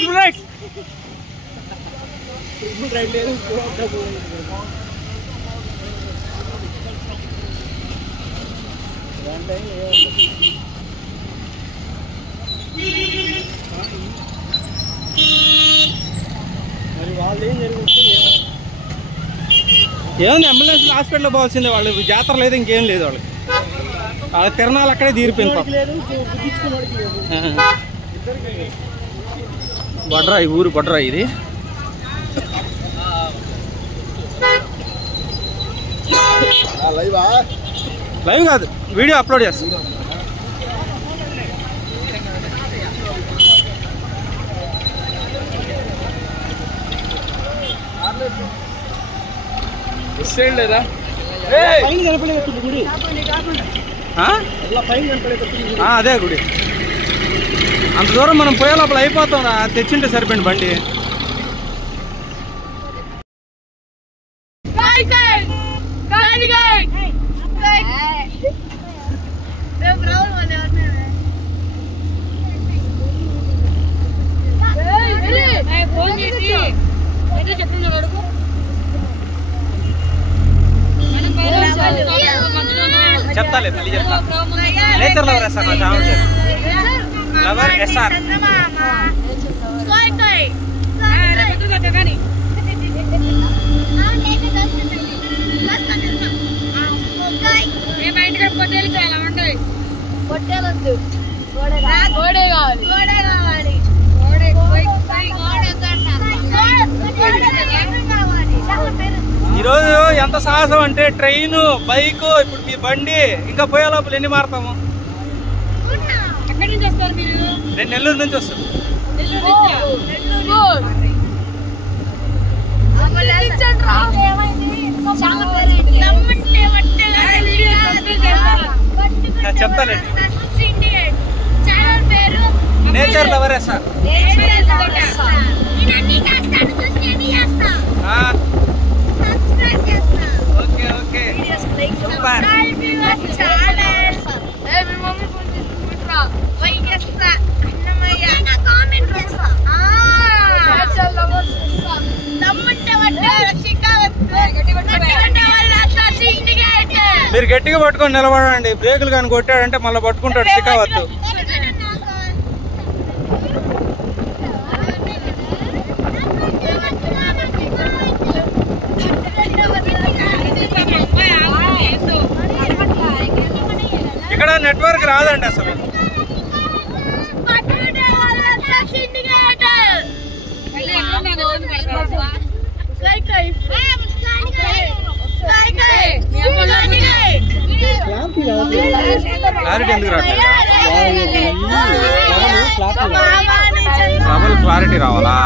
లేదు. మరి వాళ్ళు ఏం జరిగింది? ఏముంది, అంబులెన్స్ హాస్పిటల్ పోవాల్సిందే. వాళ్ళు జాతర లేదు, ఇంకేం లేదు వాళ్ళకి. వాళ్ళ తిరణాలు అక్కడే తీరిపోయింది పాపం. లేదు, గుద్దించుకున్నోడికి లేదు. బొడ్రాయి ఊరు, బొడ్రాయి ఇది. లైవ్ కాదు, వీడియో అప్లోడ్ చేస్తాను. లేదా పైన కనపడేది గుడి. పైన కనపడేది అదే గుడి. అంత దూరం మనం పోయే లోపల అయిపోతాం రా, తెచ్చింటే సరిపోయింది బండి. చెప్తాలే, మళ్ళీ చెప్తా. నేచర్ లవర్ ఎస్ఆర్, నా ఛానల్ పేరు లవర్ ఎస్ఆర్. ఈరోజు ఎంత సాహసం అంటే ట్రైన్, బైక్, ఇప్పుడు మీ బండి, ఇంకా పోయే లోపల ఎన్ని మారుతాము. నేను నెల్లూరు నుంచి వస్తాను. చెప్తానండి. Nature lover sir. Okay okay super. మీరు గట్టిగా పట్టుకొని నిలబడండి. బ్రేకులు కానీ కొట్టాడంటే మళ్ళీ పట్టుకుంటాడు షికావత్తు. ఇక్కడ నెట్వర్క్ రాదండి అసలు. క్లారిటీ ఎందుకు రావట్లేదు? డబుల్ క్లారిటీ రావాలా?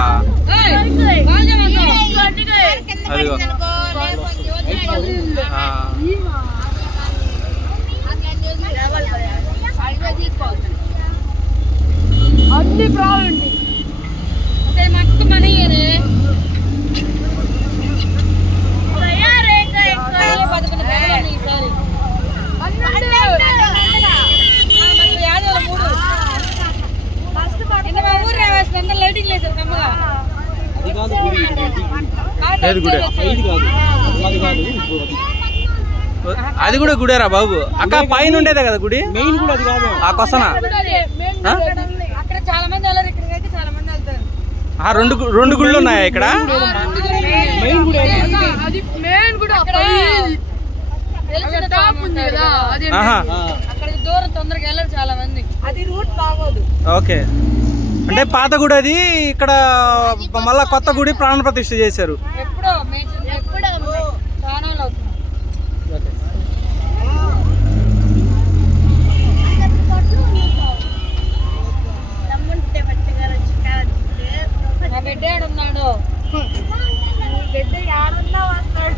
అదిగో అన్ని ప్రాబ్లం మస్తు మనీ లైటింగ్ లేదు కమ్మగా. అది కూడా గుడేరా బాబు? అక్క పైన ఉండేదే కదా గుడి, మెయిన్ కూడా అది కాదు. ఆ కొసన అక్కడ చాలా మంది వెళ్ళారు, ఇక్కడికైతే చాలా మంది వెళ్తారు. రెండు గుళ్ళు ఉన్నాయా ఇక్కడ? మెయిన్ కూడా అది మెయిన్ కూడా అక్కడ దూరం తొందరగా వెళ్ళరు చాలా మంది. అది రూట్ బాగోదు. ఓకే, అంటే పాత గుడి అది. ఇక్కడ మళ్ళా కొత్త గుడి ప్రాణ ప్రతిష్ఠ చేశారు. ఎప్పుడో చాలా అవుతుంది. నా బిడ్డ ఏడున్నాడు? బిడ్డ ఏడున్నా వస్తాడు,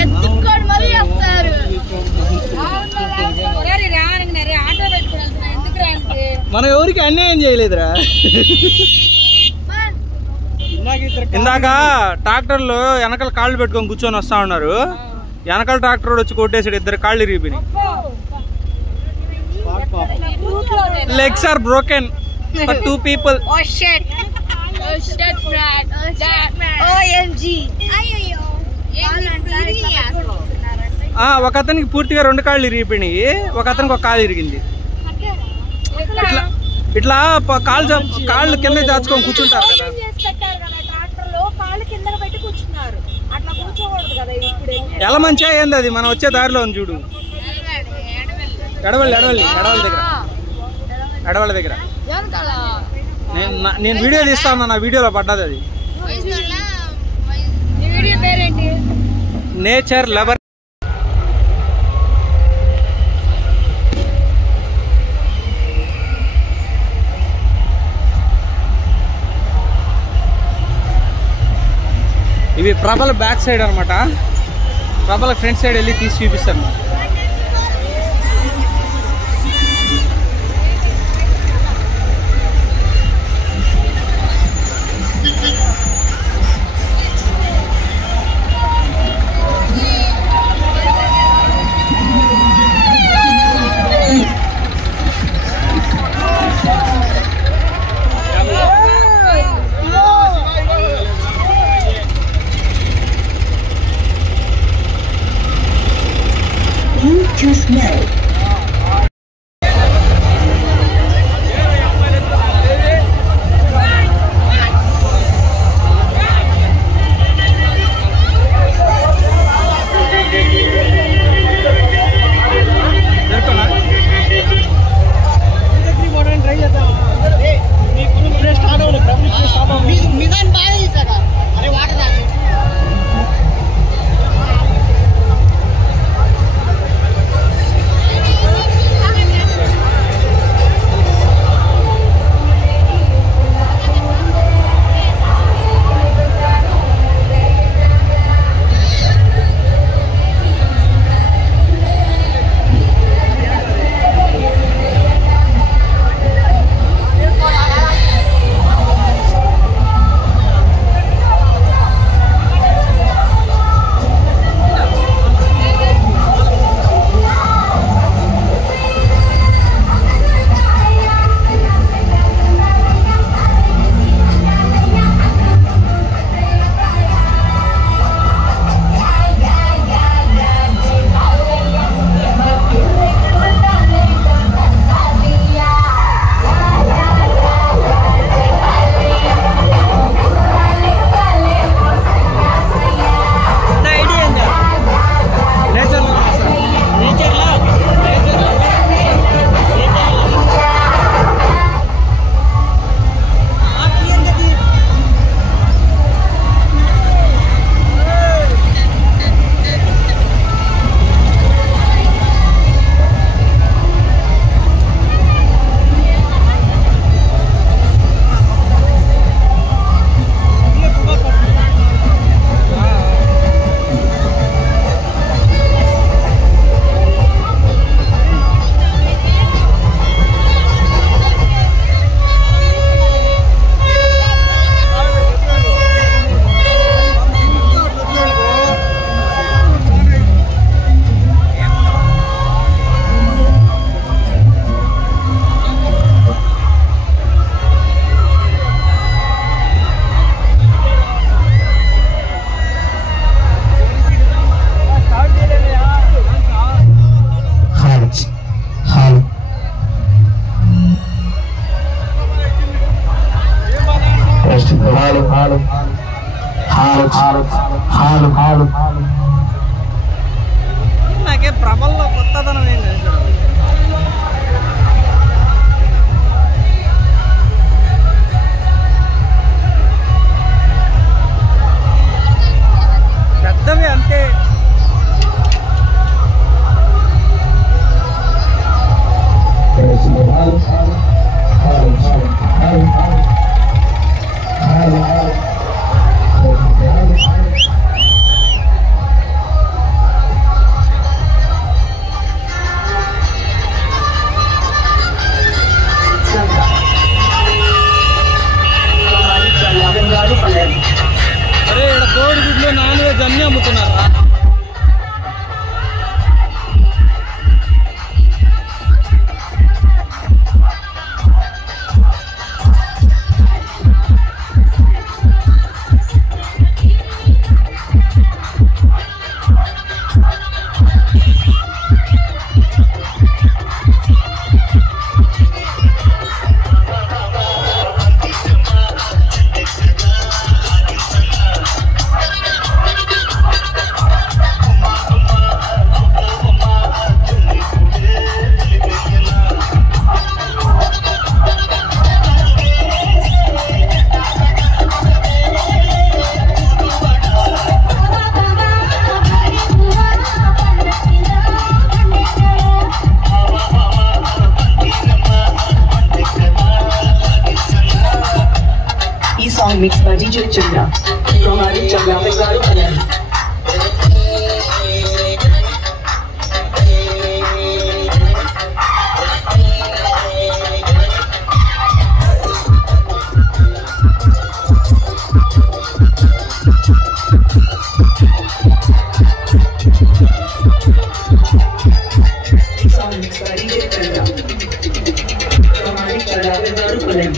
ఎత్తుక్కోడు మళ్ళీ వస్తారు. ఆటో పెట్టుకుని వెళ్తున్నా, ఎందుకు రానికి? మనం ఎవరికి అన్యాయం చేయలేదురా. ఇందాక ట్రాక్టర్లు వెనకాల కాళ్ళు పెట్టుకొని కూర్చొని వస్తా ఉన్నారు. వెనకాల ట్రాక్టర్ వచ్చి కొట్టేసాడు, ఇద్దరు కాళ్ళు ఇరిగిపోయినాయి. Legs are broken for 2 people. Oh shit. Oh shit, Brad. OMG. అయ్యయ్యో. ఒక అతనికి పూర్తిగా 2 కాళ్ళు ఇరిగిపోయినాయి, ఒక అతనికి ఒక కాలు ఇరిగింది. ఇట్లా కాళ్ళు కింద దాచుకొని కూర్చుంటారు కదా. ఎలా మంచిగా ఏంది అది మనం వచ్చే దారిలో ఉంది చూడు. ఎడవళ్ళ దగ్గర నేను వీడియో తీస్తాను. నా వీడియోలో పడ్డది అది. Nature lover. ఇవి ప్రభల బ్యాక్ సైడ్ అనమాట. ప్రభల ఫ్రంట్ సైడ్ వెళ్ళి తీసి చూపిస్తాను. Just know. నాకే ప్రభల్లో కొత్తదనం ఏం లేదు. పెద్దవి అంతే. song mixed by DJ Chandra from Adi Chandra Vegaru Kalan. Song mixed by DJ Chandra from Adi Chandra Vegaru Kalan.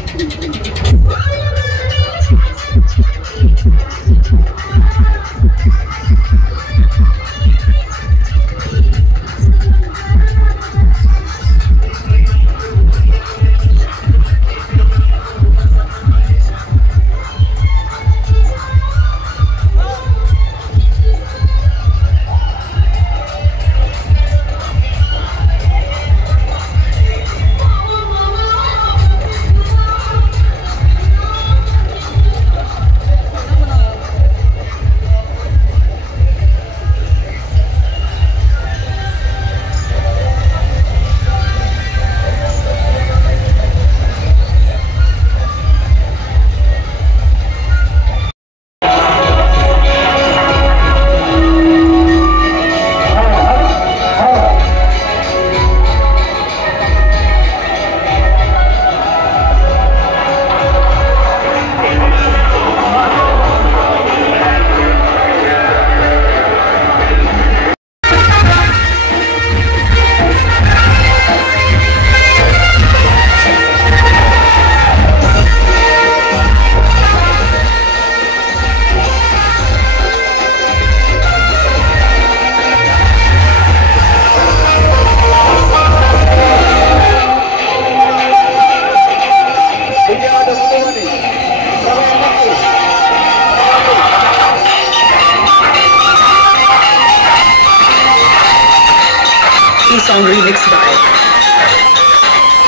Song remixed by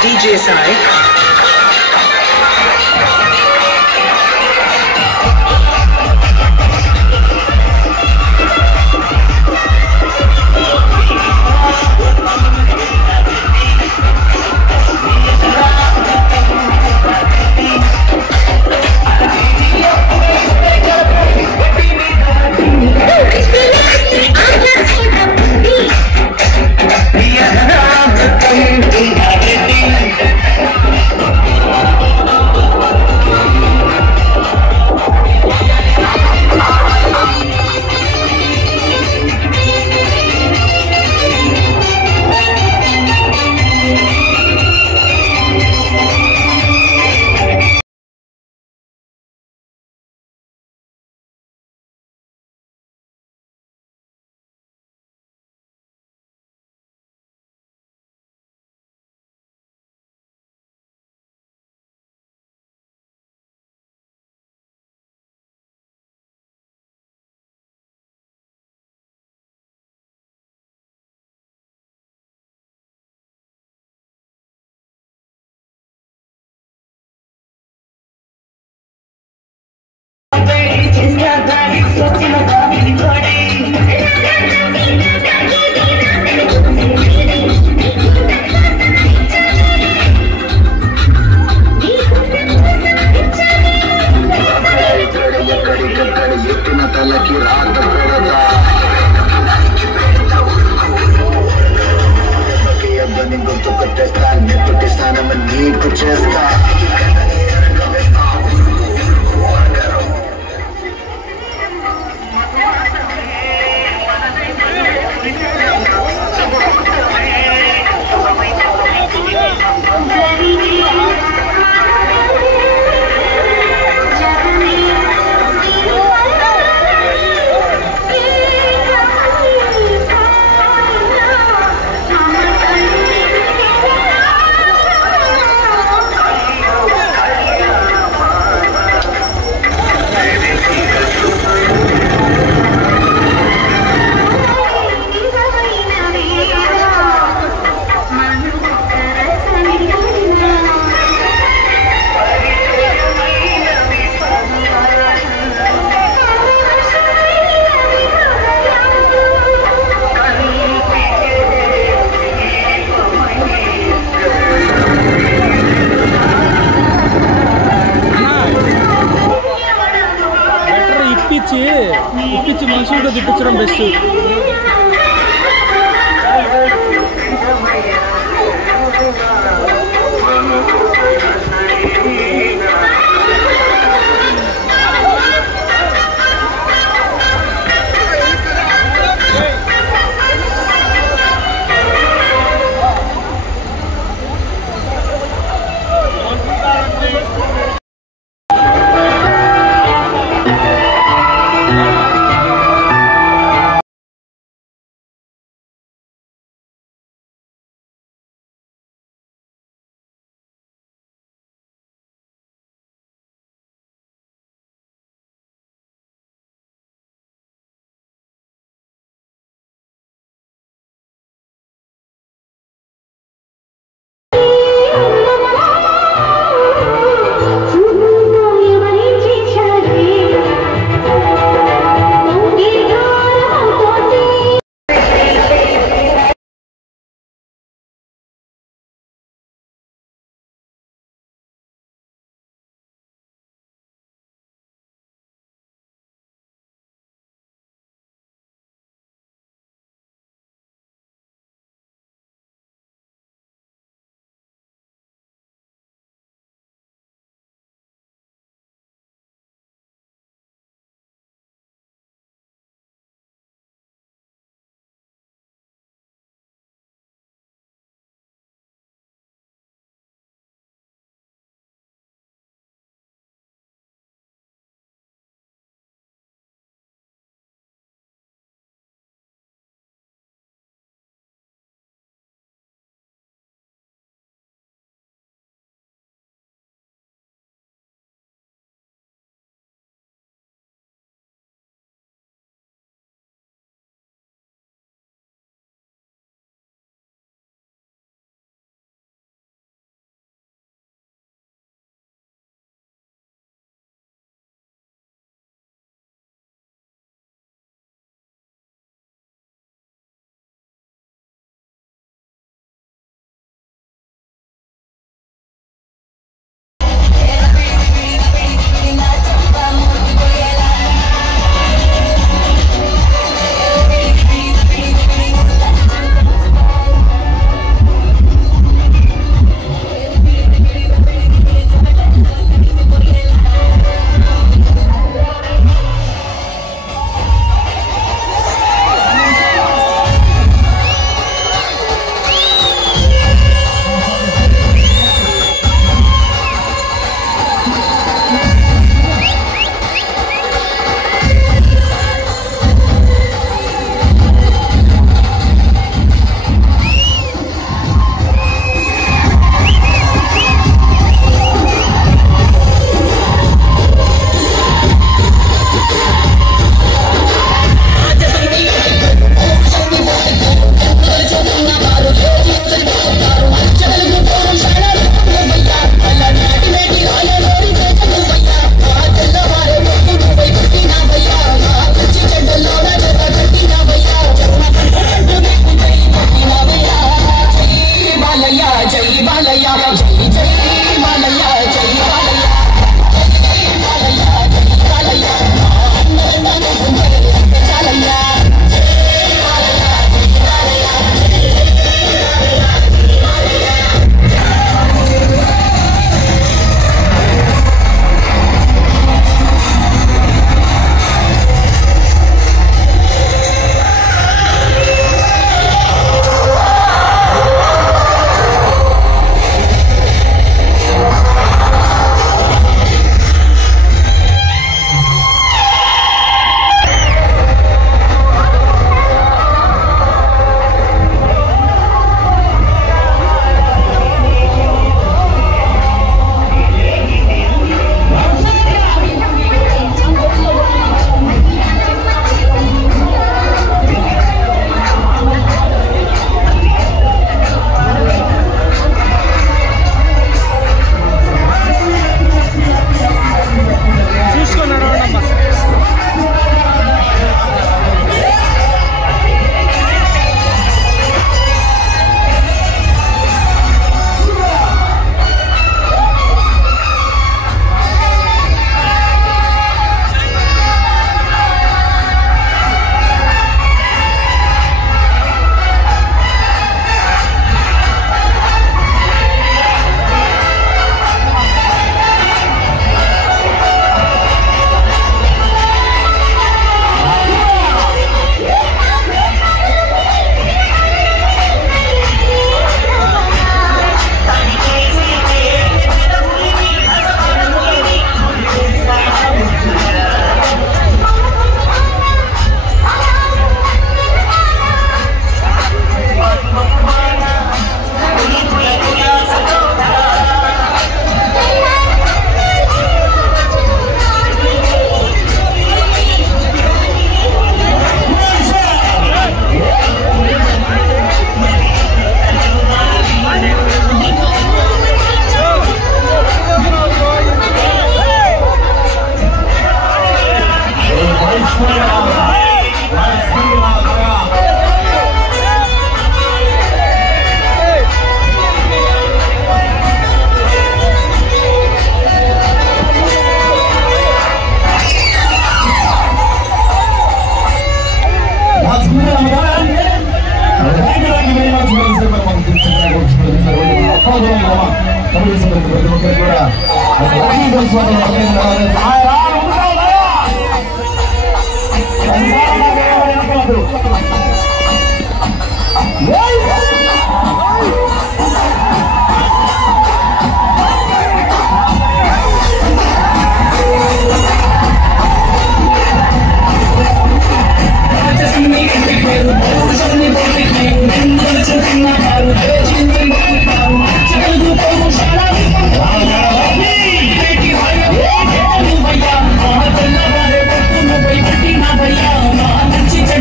DJ Sai. నుంచి మనుషులతో తిప్పించడం బెస్ట్.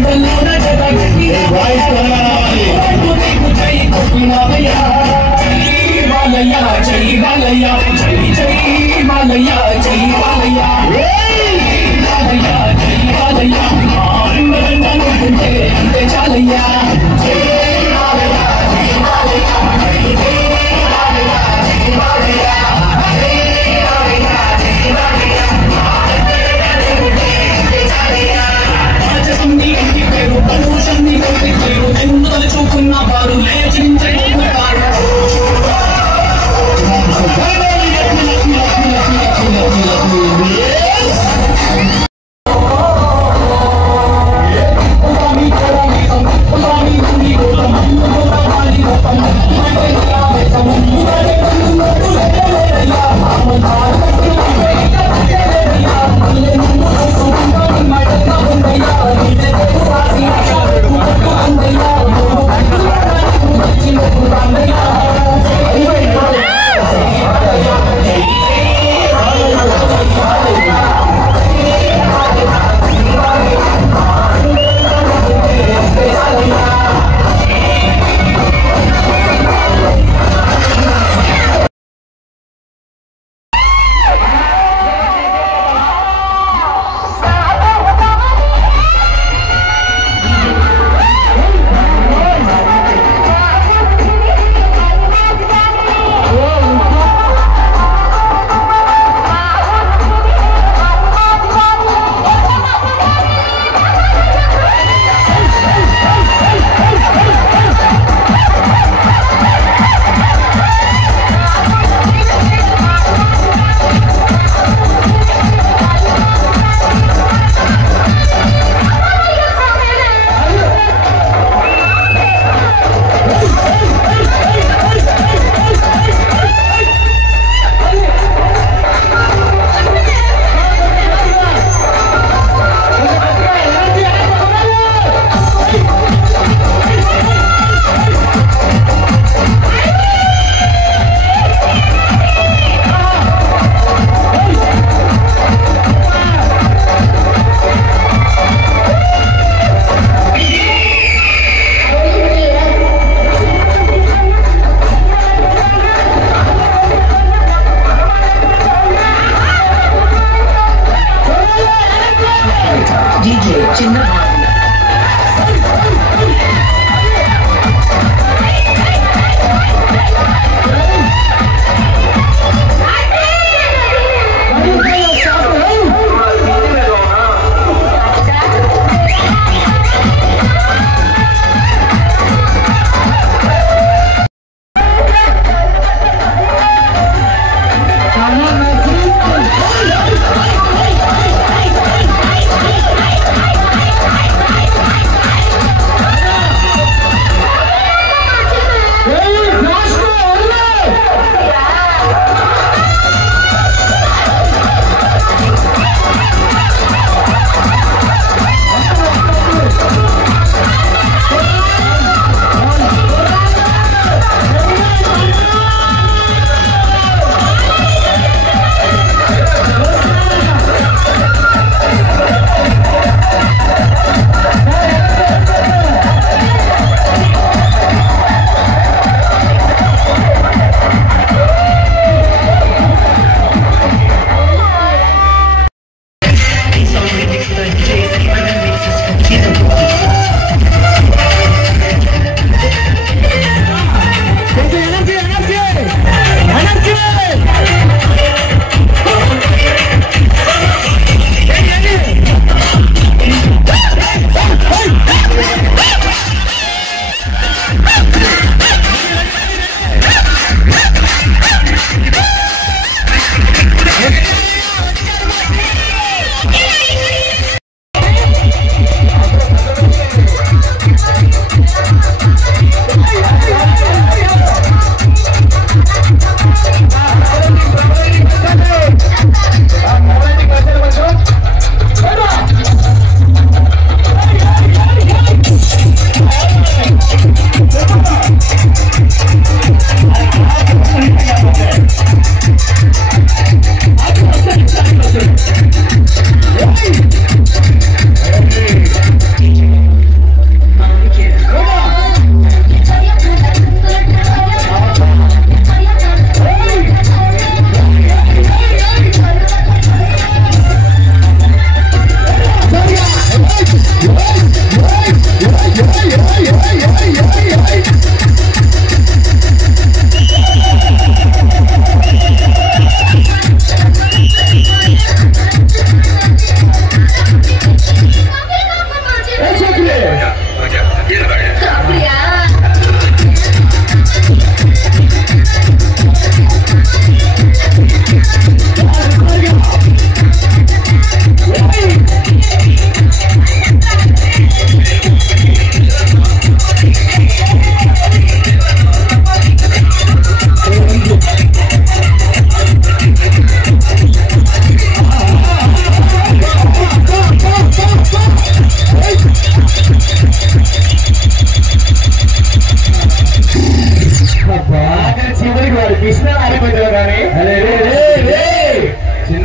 Hello.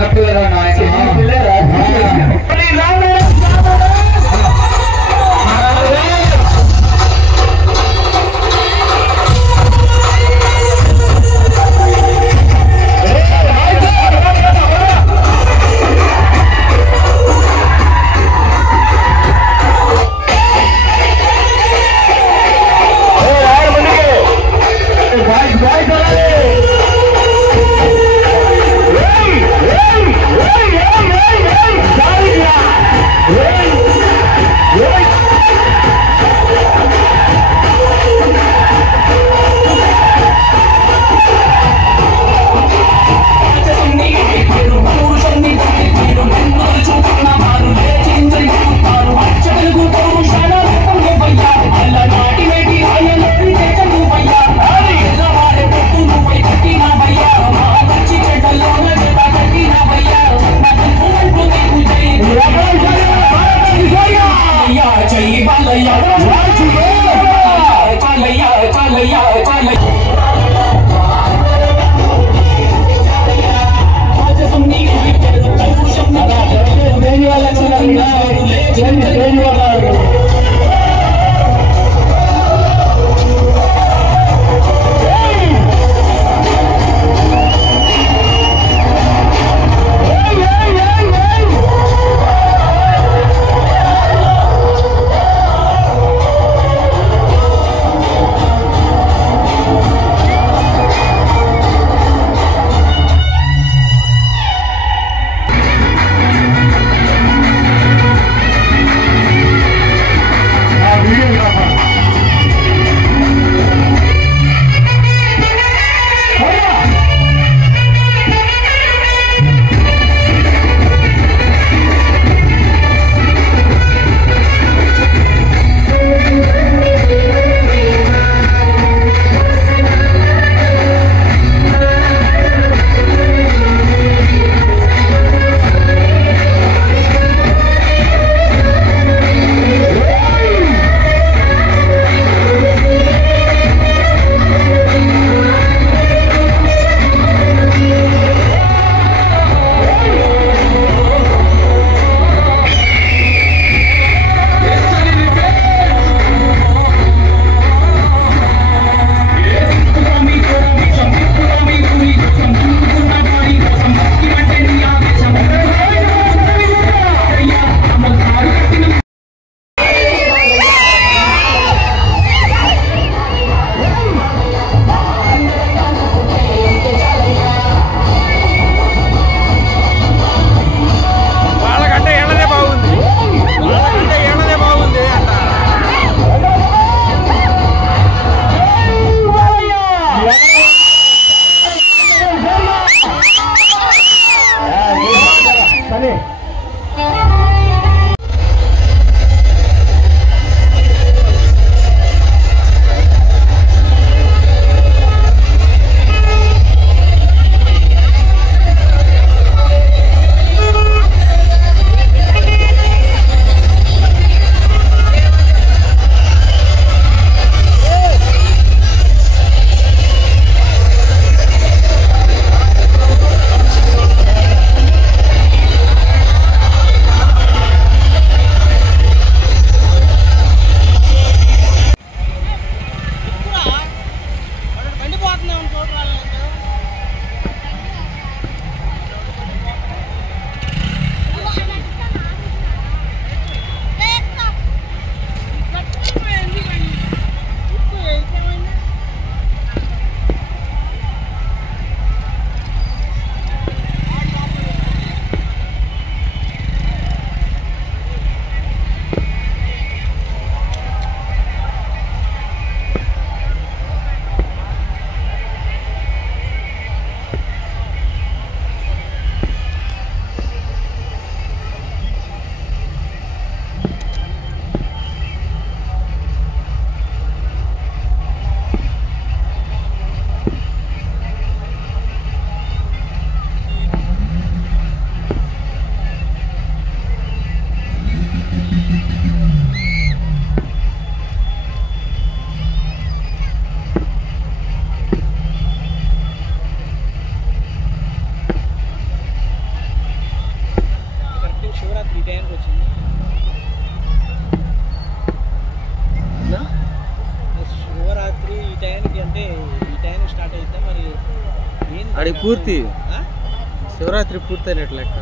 చిన్నపిల్లరా ఈ టైంకి వచ్చింది. శివరాత్రి ఈ టైంకి అంటే ఈ టైంకి స్టార్ట్ అవుతా మరి అడిగి పూర్తి శివరాత్రి పూర్తయినట్లు లెక్క.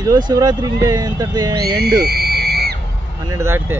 ఈరోజు శివరాత్రి ఇంకా ఎంత ఎండ్ 12 దాటితే